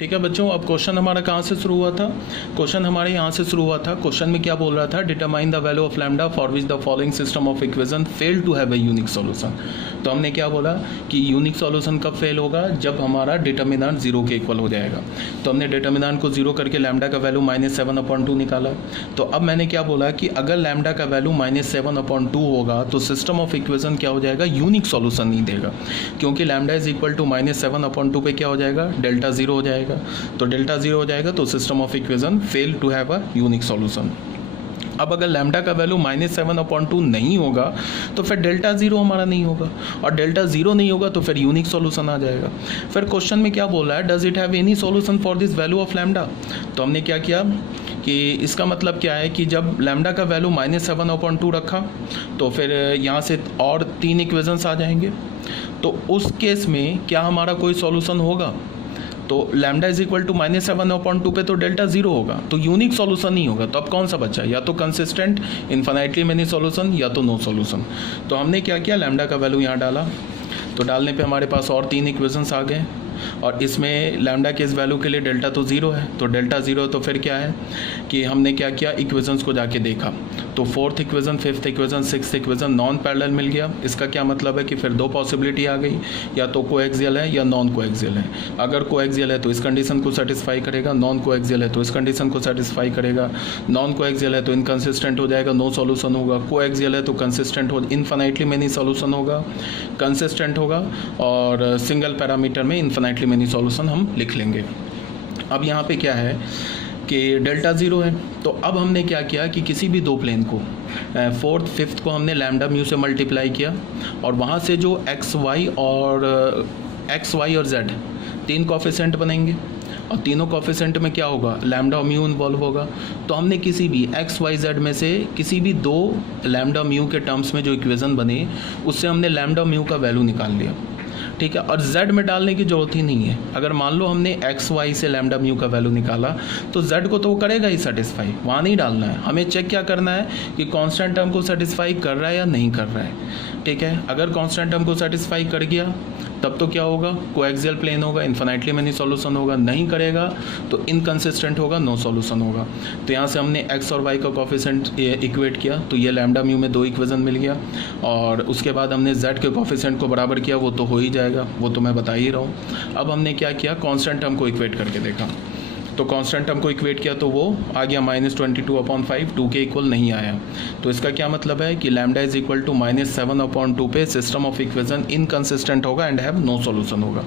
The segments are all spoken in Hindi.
ठीक है बच्चों, अब क्वेश्चन हमारा कहाँ से शुरू हुआ था? क्वेश्चन हमारे यहाँ से शुरू हुआ था। क्वेश्चन में क्या बोल रहा था? Determine the value of lambda for which the following system of equation fail to have a unique solution. तो हमने क्या बोला कि यूनिक सॉल्यूशन कब फेल होगा? जब हमारा डिटर्मिनेंट जीरो के इक्वल हो जाएगा। तो हमने डिटर्मिनेंट को जीरो करके लैम्डा का वैल्यू -7/2 निकाला। तो अब मैंने क्या बोला कि अगर लैम्डा का वैल्यू -7/2 होगा तो सिस्टम ऑफ इक्वेशन क्या हो जाएगा? यूनिक सॉल्यूशन नहीं देगा, क्योंकि लैम्डा इज इक्वल टू -7/2 पे क्या हो जाएगा? डेल्टा जीरो हो जाएगा। तो डेल्टा जीरो हो जाएगा तो system of equation fail to have a unique solution. अब अगर लैम्डा का वैल्यू -7/2 नहीं होगा तो फिर डेल्टा जीरो हमारा नहीं होगा, और डेल्टा जीरो नहीं होगा तो फिर यूनिक सॉल्यूशन आ जाएगा। फिर क्वेश्चन में क्या बोल रहा है? Does it have any solution for this value of lambda. तो हमने क्या किया कि इसका मतलब क्या है कि जब लैम्डा का वैल्यू -7/2 रखा तो फिर यहाँ से और 3 इक्वेशंस आ जाएंगे। तो उस केस में क्या हमारा कोई सॉल्यूशन होगा? तो लैम्डा इज इक्वल टू -7/2 पे तो डेल्टा जीरो होगा, तो यूनिक सॉल्यूशन नहीं होगा। तो अब कौन सा बचा? या तो कंसिस्टेंट, इन्फिनिटली मेनी सॉल्यूशन, या तो नो सॉल्यूशन। तो हमने क्या किया? लैम्डा का वैल्यू यहाँ डाला, तो डालने पे हमारे पास और 3 इक्वेशंस आ गए, और इसमें लैम्डा के इस वैल्यू के लिए डेल्टा तो ज़ीरो है। तो डेल्टा ज़ीरो तो फिर क्या है कि हमने क्या किया? इक्वेशंस को जाके देखा, तो 4th equation, 5th equation, 6th equation non parallel मिल गया। इसका क्या मतलब है कि फिर 2 पॉसिबिलिटी आ गई, या तो कोएक्सियल है या नॉन कोएक्सियल है। अगर कोएक्सियल है तो इस कंडीशन को सेटिस्फाई करेगा, नॉन कोएक्सियल है तो इस कंडीशन को सेटिस्फाई करेगा। नॉन कोएक्सियल है तो इनकंसिस्टेंट हो जाएगा, नो सॉल्यूशन होगा। कोएक्सियल है तो कंसिस्टेंट हो, इनफिनिटली मेनी सॉल्यूशन होगा, कंसिस्टेंट होगा, और सिंगल पैरामीटर में इनफिनिटली मेनी सॉल्यूशन हम लिख लेंगे। अब यहाँ पे क्या है कि डेल्टा ज़ीरो है। तो अब हमने क्या किया कि किसी भी दो प्लेन को 4th 5th को हमने लैम्डा म्यू से मल्टीप्लाई किया, और वहाँ से जो एक्स वाई और जेड 3 कोफिशिएंट बनेंगे, और तीनों कोफिशिएंट में क्या होगा? लैम्डा और म्यू इन्वॉल्व होगा। तो हमने किसी भी एक्स वाई जेड में से किसी भी 2 लैम्डा म्यू के टर्म्स में जो इक्वेशन बने उससे हमने लैम्डा म्यू का वैल्यू निकाल लिया, ठीक है। और z में डालने की ज़रूरत ही नहीं है। अगर मान लो हमने एक्स वाई से लैम्डा म्यू का वैल्यू निकाला तो z को तो वो करेगा ही सेटिस्फाई, वहाँ नहीं डालना है। हमें चेक क्या करना है कि कांस्टेंट टर्म को सेटिस्फाई कर रहा है या नहीं कर रहा है, ठीक है। अगर कांस्टेंट टर्म को सेटिस्फाई कर गया तब तो क्या होगा? कोएक्सियल प्लेन होगा, इन्फिनिटली मेनी सॉल्यूशन होगा। नहीं करेगा तो इनकंसिस्टेंट होगा, नो सॉल्यूशन होगा। तो यहाँ से हमने x और y का कोफिशिएंट इक्वेट किया, तो ये लैम्डा म्यू में 2 इक्वेशन मिल गया, और उसके बाद हमने z के कोफिशिएंट को बराबर किया, वो तो हो ही जाएगा, वो तो मैं बता ही रहा हूँ। अब हमने क्या किया? कांस्टेंट टर्म को इक्वेट करके देखा, तो कांस्टेंट टर्म को इक्वेट किया तो वो आ गया -22/5, 2 के इक्वल नहीं आया। तो इसका क्या मतलब है कि लैम्डा इज इक्वल टू -7/2 पे सिस्टम ऑफ इक्वेशन इनकंसिस्टेंट होगा एंड हैव नो सॉल्यूशन होगा,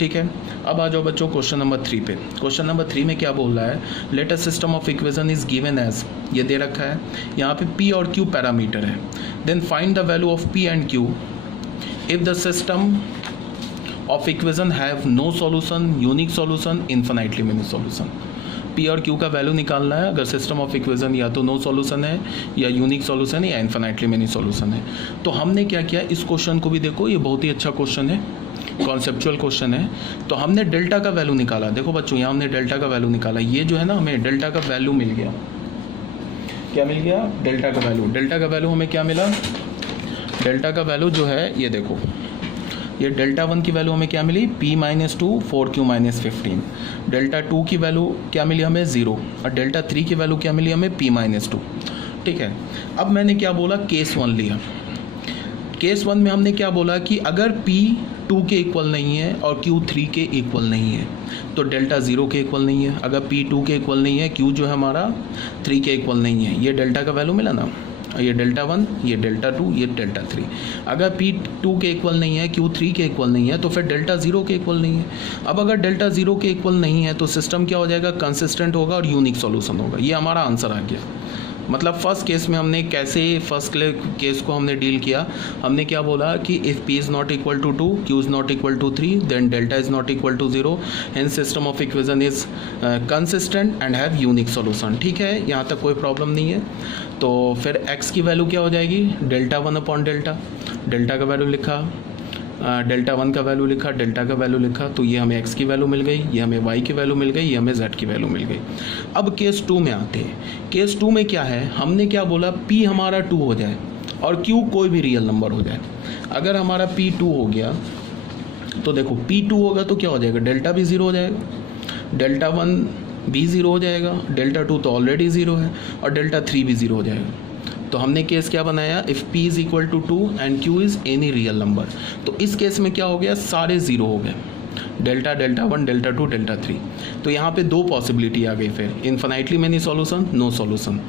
ठीक है। अब आ जाओ बच्चों क्वेश्चन नंबर 3 पे। क्वेश्चन नंबर 3 में क्या बोल रहा है? Let a system of equation is given as, ये दे रखा है यहाँ पे p और q पैरामीटर है। Then find the value of p and q if the system of equation have no solution, unique solution, infinitely many solution. P और क्यू का वैल्यू निकालना है अगर सिस्टम ऑफ इक्वेशन या तो नो सॉल्यूशन है, या यूनिक सॉल्यूशन है, या इन्फिनिटली मेनी सॉल्यूशन है। तो हमने क्या किया? इस क्वेश्चन को भी देखो, ये बहुत ही अच्छा क्वेश्चन है, कॉन्सेप्चुअल क्वेश्चन है। तो हमने डेल्टा का वैल्यू निकाला। देखो बच्चों, यहाँ हमने डेल्टा का वैल्यू निकाला। ये जो है ना, हमें डेल्टा का वैल्यू मिल गया। क्या मिल गया? डेल्टा का वैल्यू। डेल्टा का वैल्यू हमें क्या मिला? डेल्टा का वैल्यू जो है ये देखो, ये डेल्टा 1 की वैल्यू हमें क्या मिली? p-2 4q - 15। डेल्टा 2 की वैल्यू क्या मिली हमें? 0। और डेल्टा 3 की वैल्यू क्या मिली हमें? p-2, ठीक है। अब मैंने क्या बोला? केस 1 लिया। केस 1 में हमने क्या बोला कि अगर p 2 के इक्वल नहीं है और q 3 के इक्वल नहीं है तो डेल्टा 0 के इक्वल नहीं है। अगर p 2 के इक्वल नहीं है, q जो है हमारा 3 के इक्वल नहीं है। ये डेल्टा का वैल्यू मिला ना, ये डेल्टा 1, ये डेल्टा 2, ये डेल्टा 3। अगर p 2 के इक्वल नहीं है, q 3 के इक्वल नहीं है, तो फिर डेल्टा 0 के इक्वल नहीं है। अब अगर डेल्टा 0 के इक्वल नहीं है तो सिस्टम क्या हो जाएगा? कंसिस्टेंट होगा और यूनिक सॉल्यूशन होगा। ये हमारा आंसर आ गया। मतलब फर्स्ट केस में हमने कैसे फर्स्ट केस को हमने डील किया? हमने क्या बोला कि if p is not equal to 2, q is not equal to 3, then delta is not equal to 0, hence system of equation is consistent and have unique solution, ठीक है। यहाँ तक कोई प्रॉब्लम नहीं है। तो फिर x की वैल्यू क्या हो जाएगी? डेल्टा 1/डेल्टा। डेल्टा का वैल्यू लिखा, डेल्टा 1 का वैल्यू लिखा, डेल्टा का वैल्यू लिखा, तो ये हमें x की वैल्यू मिल गई, ये हमें y की वैल्यू मिल गई, ये हमें z की वैल्यू मिल गई। अब केस 2 में आते हैं। केस 2 में क्या है? हमने क्या बोला? p हमारा 2 हो जाए और q कोई भी रियल नंबर हो जाए। अगर हमारा p 2 हो गया तो देखो p 2 होगा तो क्या हो जाएगा? डेल्टा भी 0 हो जाएगा। डेल्टा 1 भी ज़ीरो हो जाएगा, डेल्टा 2 तो ऑलरेडी ज़ीरो है, और डेल्टा 3 भी ज़ीरो हो जाएगा। तो हमने केस क्या बनाया, if p is equal to 2 and q is any real number. तो इस केस में क्या हो गया, सारे ज़ीरो हो गए, डेल्टा 1 डेल्टा 2 डेल्टा 3। तो यहाँ पे दो पॉसिबिलिटी आ गई, फिर infinitely many solution, no solution.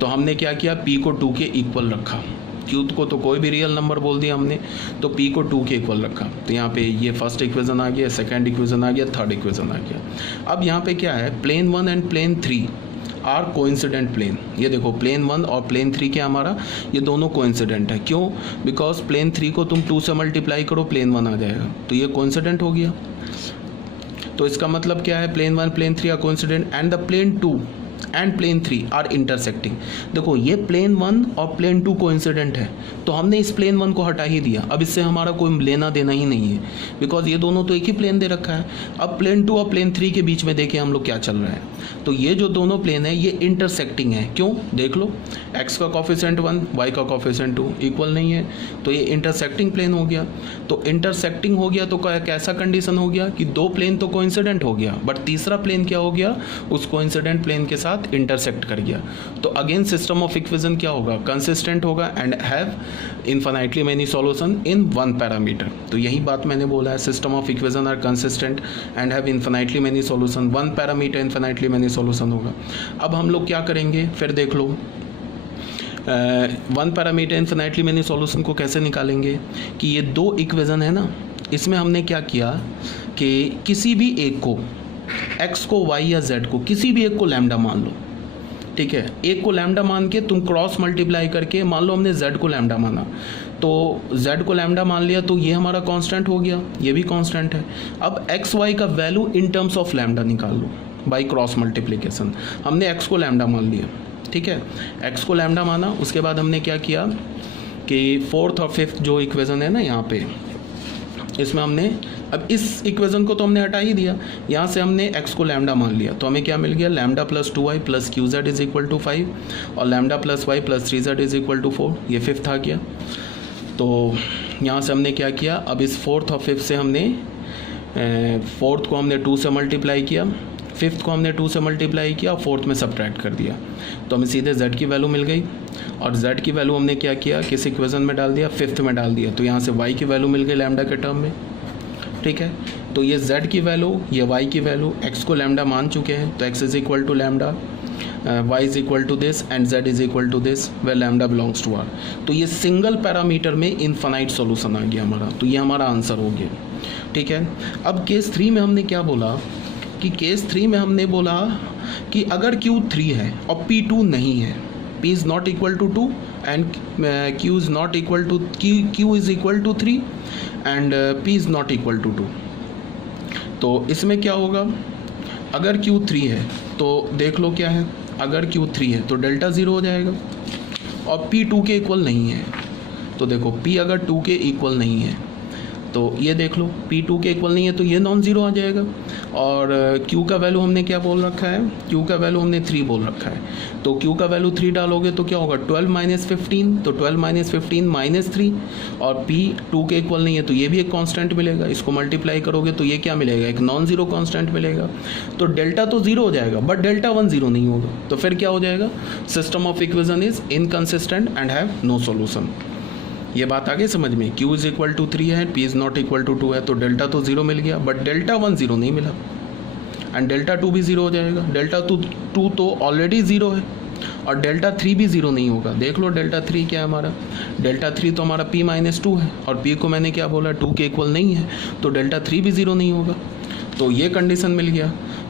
तो हमने क्या किया, p को 2 के इक्वल रखा, q को तो कोई भी रियल नंबर बोल दिया हमने, तो p को 2 के इक्वल रखा। तो यहाँ पे ये फर्स्ट इक्वेशन आ गया, सेकंड इक्वेशन आ गया, थर्ड इक्वेशन आ गया। अब यहाँ पे क्या है, plane 1 and plane 3 are coincident plane. ये देखो प्लेन 1 और प्लेन 3 क्या हमारा, ये दोनों कोइंसिडेंट है। क्यों, बिकॉज प्लेन 3 को तुम 2 से मल्टीप्लाई करो, प्लेन 1 आ जाएगा, तो ये कोइंसिडेंट हो गया। तो इसका मतलब क्या है, plane 1 plane 3 are coincident and the plane 2 and plane 3 are intersecting. देखो ये प्लेन 1 और प्लेन 2 कोइंसिडेंट है, तो हमने इस प्लेन 1 को हटा ही दिया, अब इससे हमारा कोई लेना देना ही नहीं है, बिकॉज ये दोनों तो एक ही प्लेन दे रखा है। अब प्लेन 2 और प्लेन 3 के बीच में देखिए हम लोग क्या चल रहा है, तो ये जो दोनों प्लेन है ये इंटरसेक्टिंग है। क्यों, देख लो, x का कॉफिशेंट 1, y का कॉफिशेंट 2 इक्वल नहीं है, तो ये इंटरसेक्टिंग प्लेन हो गया। तो इंटरसेक्टिंग हो गया तो कैसा कंडीशन हो गया कि दो प्लेन तो कोइंसिडेंट हो गया, बट तीसरा प्लेन क्या हो गया, उस कोइंसिडेंट प्लेन के साथ इंटरसेक्ट कर गया। तो अगेन सिस्टम ऑफ इक्वेशन क्या होगा, कंसिस्टेंट होगा and have infinitely many solution in one parameter. तो यही बात मैंने बोला है, system of equation are consistent and have infinitely many solution, one parameter infinitely many solution होगा। अब हम लोग क्या करेंगे, फिर देख लो one parameter infinitely many solution को कैसे निकालेंगे, कि ये दो इक्वेशन है ना, इसमें हमने क्या किया कि किसी भी एक को, x को, y या z को, किसी भी एक को लैम्डा मान लो, ठीक है। एक को लैम्डा मान के तुम क्रॉस मल्टीप्लाई करके, मान लो हमने z को लैम्डा माना, तो z को लैम्डा मान लिया, तो ये हमारा कांस्टेंट हो गया, ये भी कांस्टेंट है। अब x y का value in terms of lambda निकाल लो बाई क्रॉस मल्टीप्लिकेशन। हमने x को लैम्डा मान लिया, ठीक है, x को लैम्डा माना, उसके बाद हमने क्या किया कि फोर्थ और फिफ्थ जो इक्वेशन है ना यहाँ पे, इसमें हमने, अब इस इक्वेशन को तो हमने हटा ही दिया, यहाँ से हमने x को लैम्डा मान लिया, तो हमें क्या मिल गया, lambda plus 2y plus q z is equal to 5 और lambda plus y plus 3z is equal to 4, ये फिफ्थ आ गया। तो यहाँ से हमने क्या किया, अब इस फोर्थ और फिफ्थ से हमने, फोर्थ को हमने 2 से मल्टीप्लाई किया, फिफ्थ को हमने 2 से मल्टीप्लाई किया और फोर्थ में सब्ट्रैक्ट कर दिया, तो हमें सीधे z की वैल्यू मिल गई। और z की वैल्यू हमने क्या किया, किस इक्वेशन में डाल दिया, फिफ्थ में डाल दिया, तो यहाँ से y की वैल्यू मिल गई लैम्डा के टर्म में, ठीक है। तो ये z की वैल्यू, ये y की वैल्यू, x को लैम्डा मान चुके हैं, तो x is equal to lambda, y is equal to this and z is equal to this where lambda belongs to r। तो ये सिंगल पैरामीटर में इनफाइनाइट सॉल्यूशन आ गया हमारा, तो ये हमारा आंसर हो गया, ठीक है। अब केस 3 में हमने क्या बोला कि केस 3 में हमने बोला कि अगर Q3 है और P2 नहीं है, P is not equal to 2 and Q is not equal to, Q is equal to 3 and P is not equal to 2। तो इसमें क्या होगा, अगर Q3 है तो देख लो क्या है, अगर Q3 है तो डेल्टा 0 हो जाएगा और P 2 के इक्वल नहीं है, तो देखो P अगर 2 के इक्वल नहीं है तो ये देख लो P 2 के इक्वल नहीं है, तो ये नॉन ज़ीरो आ जाएगा। और Q का वैल्यू हमने क्या बोल रखा है, Q का वैल्यू हमने 3 बोल रखा है, तो Q का वैल्यू 3 डालोगे तो क्या होगा, 12 माइनस 15, तो 12 माइनस 15 माइनस 3, और P 2 के इक्वल नहीं है तो ये भी एक कांस्टेंट मिलेगा, इसको मल्टीप्लाई करोगे तो ये क्या मिलेगा, एक नॉन ज़ीरो कांस्टेंट मिलेगा। तो डेल्टा तो 0 हो जाएगा बट डेल्टा 1 0 नहीं होगा, तो फिर क्या हो जाएगा, system of equation is inconsistent and have no solution. ये बात आगे समझ में, Q इज इक्वल टू 3 है, P is not equal to 2 है, तो डेल्टा तो 0 मिल गया बट डेल्टा 1 0 नहीं मिला एंड डेल्टा 2 भी 0 हो जाएगा, डेल्टा 2 तो ऑलरेडी 0 है और डेल्टा 3 भी 0 नहीं होगा। देख लो डेल्टा 3 क्या है हमारा, डेल्टा 3 तो हमारा P माइनस 2 है और P को मैंने क्या बोला 2 के इक्वल नहीं है, तो डेल्टा 3 भी 0 नहीं होगा। तो ये कंडीशन मिल गया,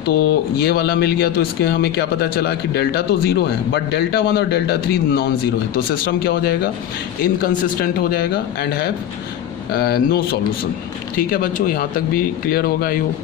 तो ये वाला मिल गया, तो इसके हमें क्या पता चला कि डेल्टा तो 0 है बट डेल्टा 1 और डेल्टा 3 नॉन ज़ीरो है, तो सिस्टम क्या हो जाएगा, इनकंसिस्टेंट हो जाएगा एंड हैव नो सॉल्यूशन। ठीक है बच्चों, यहाँ तक भी क्लियर होगा आई होप।